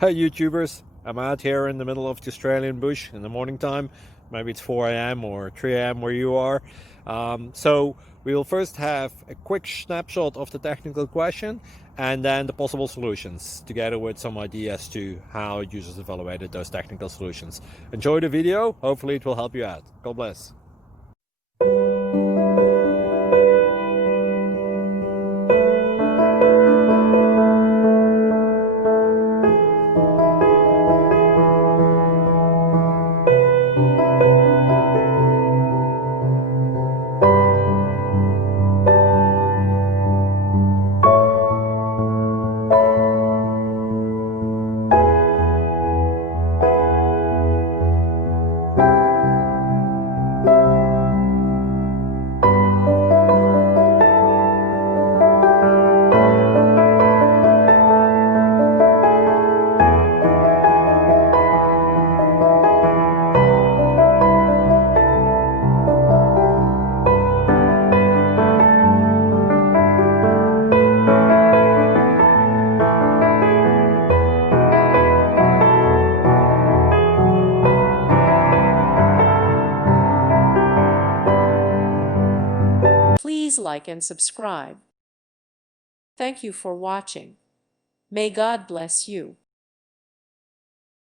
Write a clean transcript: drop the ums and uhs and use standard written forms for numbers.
Hey YouTubers, I'm out here in the middle of the Australian bush in the morning time. Maybe it's 4 a.m. or 3 a.m. where you are. So we will first have a quick snapshot of the technical question and then the possible solutions, together with some ideas to how users evaluated those technical solutions. Enjoy the video, hopefully it will help you out. God bless. Please like and subscribe. Thank you for watching. May God bless you.